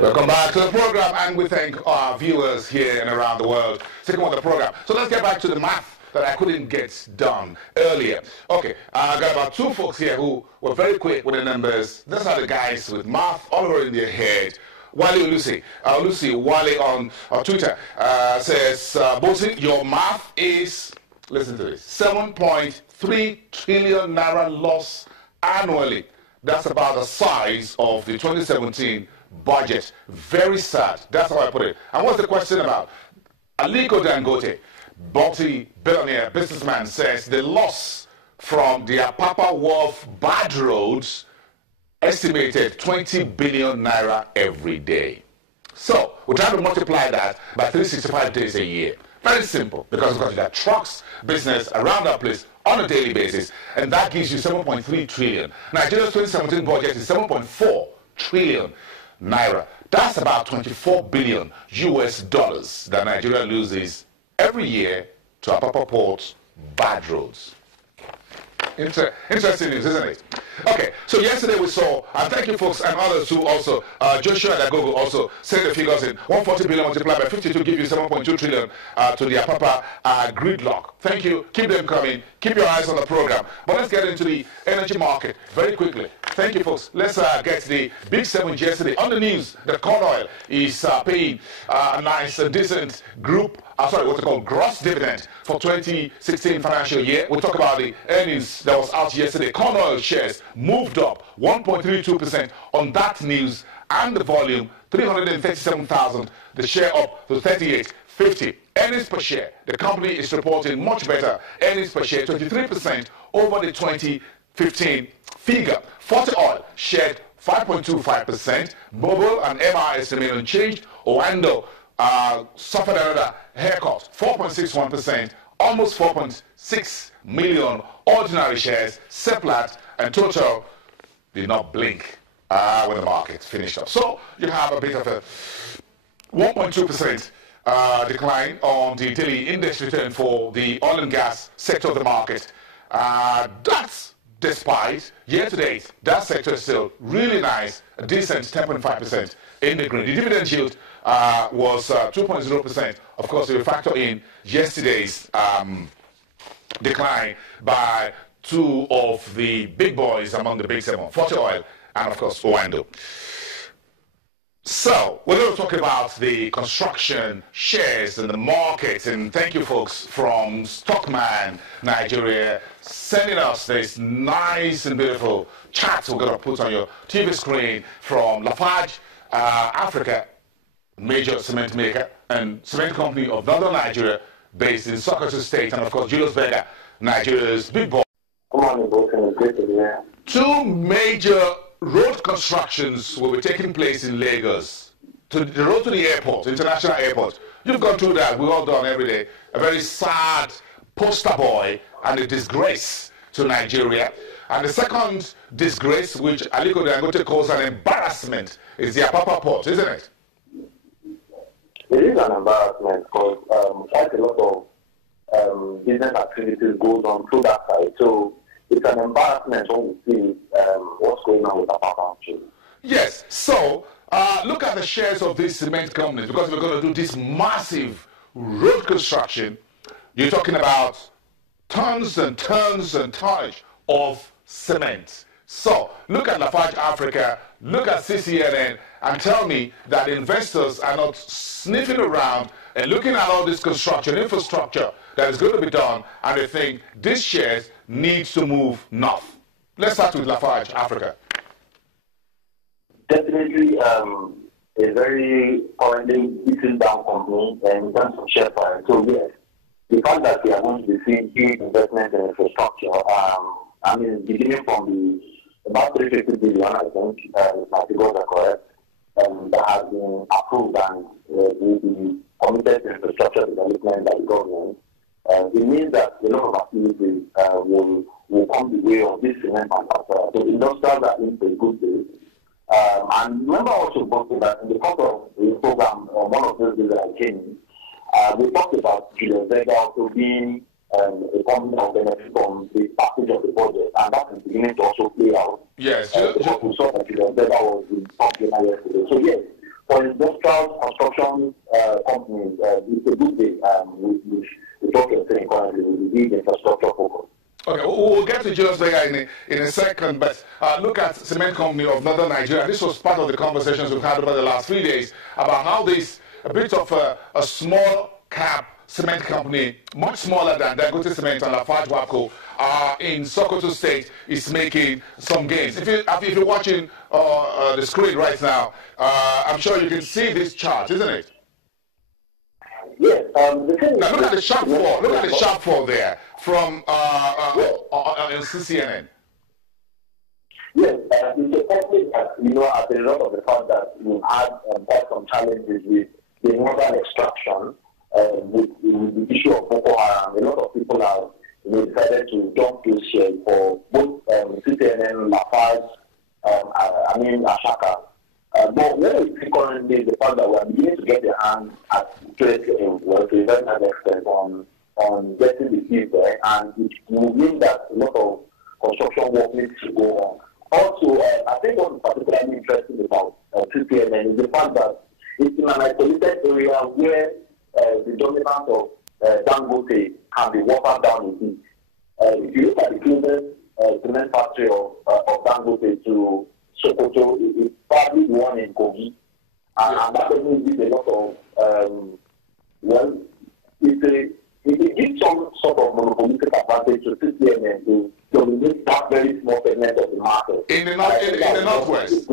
Welcome back to the program, and we thank our viewers here and around the world taking on the program. So let's get back to the math that I couldn't get done earlier. Okay, I got about two folks here who were very quick with the numbers. These are the guys with math all over in their head. Wale Olusi, Wale on Twitter says, Bosi, your math is, listen to this, 7.3 trillion naira loss annually. That's about the size of the 2017 budget. Very sad. That's how I put it. And what's the question about? Aliko Dangote, multi-billionaire businessman, says the loss from the Apapa Wharf bad roads estimated 20 billion naira every day. So we're trying to multiply that by 365 days a year. Very simple, because you got trucks, business around that place on a daily basis, and that gives you 7.3 trillion. Nigeria's 2017 budget is 7.4 trillion naira. That's about 24 billion US dollars that Nigeria loses every year to Apapa Port's bad roads. Interesting news, isn't it? Okay, so yesterday we saw, and thank you folks and others who also, Joshua and Agogo also sent the figures in. 140 billion multiplied by 52 give you 7.2 trillion to the Apapa gridlock. Thank you. Keep them coming. Keep your eyes on the program. But let's get into the energy market very quickly. Thank you, folks. Let's get the big 7 yesterday. On the news, the corn oil is paying a nice, decent group, gross dividend for 2016 financial year. We'll talk about the earnings that was out yesterday. Corn oil shares moved up 1.32% on that news, and the volume 337,000, the share up to 38.50. Earnings per share, the company is reporting much better. Earnings per share 23% over the 2015 figure. Forte Oil shared 5.25%. Mobil and MRS remain unchanged. Oando suffered another haircut, 4.61%, almost 4.6 million ordinary shares. Seplat and Total did not blink when the market finished up. So you have a bit of a 1.2% decline on the daily index return for the oil and gas sector of the market. That's despite year-to-date, that sector is still really nice, a decent 10.5% in the green. The dividend yield was 2.0%. Of course, if you factor in yesterday's decline by two of the big boys among the big 7, Forte Oil and, of course, Oando. So, we're going to talk about the construction shares in the market, and thank you folks from Stockman, Nigeria, sending us this nice and beautiful chat we're going to put on your TV screen from Lafarge, Africa, major cement maker and cement company of Northern Nigeria, based in Sokoto State, and of course Julius Berger, Nigeria's big boss. Two major road constructions will be taking place in Lagos. The road to the airport, international airport. You've gone through that. We've all done every day. A very sad poster boy and a disgrace to Nigeria. And the second disgrace, which Aliko Dangote calls an embarrassment, is the Apapa Port, isn't it? It is an embarrassment because quite a lot of business activities goes on through that side. So it's an embarrassment when we see what's going on with Apapa. Yes. So look at the shares of these cement companies, because we're going to do this massive road construction. You're talking about tons and tons and tonnage of cement. So look at Lafarge Africa, look at CCNN, and tell me that investors are not sniffing around and looking at all this construction infrastructure that is going to be done, and they think these shares needs to move north. Let's start with Lafarge Africa. Definitely a very currently beaten down company in terms of share price. So yes, the fact that we are going to be seeing huge investment in infrastructure, beginning from about 350 billion, I think, if my figures are correct, that has been approved and will be committed to infrastructure development by the government. It means that a lot of activities will come the way of this cement manufacturer. So industrials are in a good place. And remember also that in the course of the program, one of those days that I came, we talked about Julius Berger also being a company that will benefit from the passage of the budget, and that is beginning to also play out. Yes. We saw that Julius Berger was in top yesterday. So yes, for industrial construction companies, it's a good day with what you're saying currently with the infrastructure focus. Okay, we'll get to Julius Berger in a second, but look at Cement Company of Northern Nigeria. This was part of the conversations we've had over the last 3 days about how this, a bit of a small cap cement company, much smaller than Dangote Cement and Lafarge Wapco, in Sokoto State, is making some gains. If you're watching the screen right now, I'm sure you can see this chart, isn't it? Yes. Now look at the sharp fall. Look at the sharp fall there from CCNN. Yes, it's effective that, as a result of the fact that we've had quite some challenges with the northern extraction, with the issue of Boko Haram. A lot of people have decided to jump this year for both CCNN, Lafarge, Ashaka. But what we see currently is the fact that we are beginning to get the hand at trade to a very large extent on getting the fees there, and it will mean that a lot of construction work needs to go on. Also, I think what is particularly interesting about CCNN is the fact that it's in an isolated area where the dominance of Dangote can be watered down a bit. If you look at the closest cement factory of Dangote to Sokoto, it's probably the one in Kogi, and that doesn't give a lot of, it gives some sort of monopolistic advantage to CCNN to dominate that very small segment of the market. In the northwest.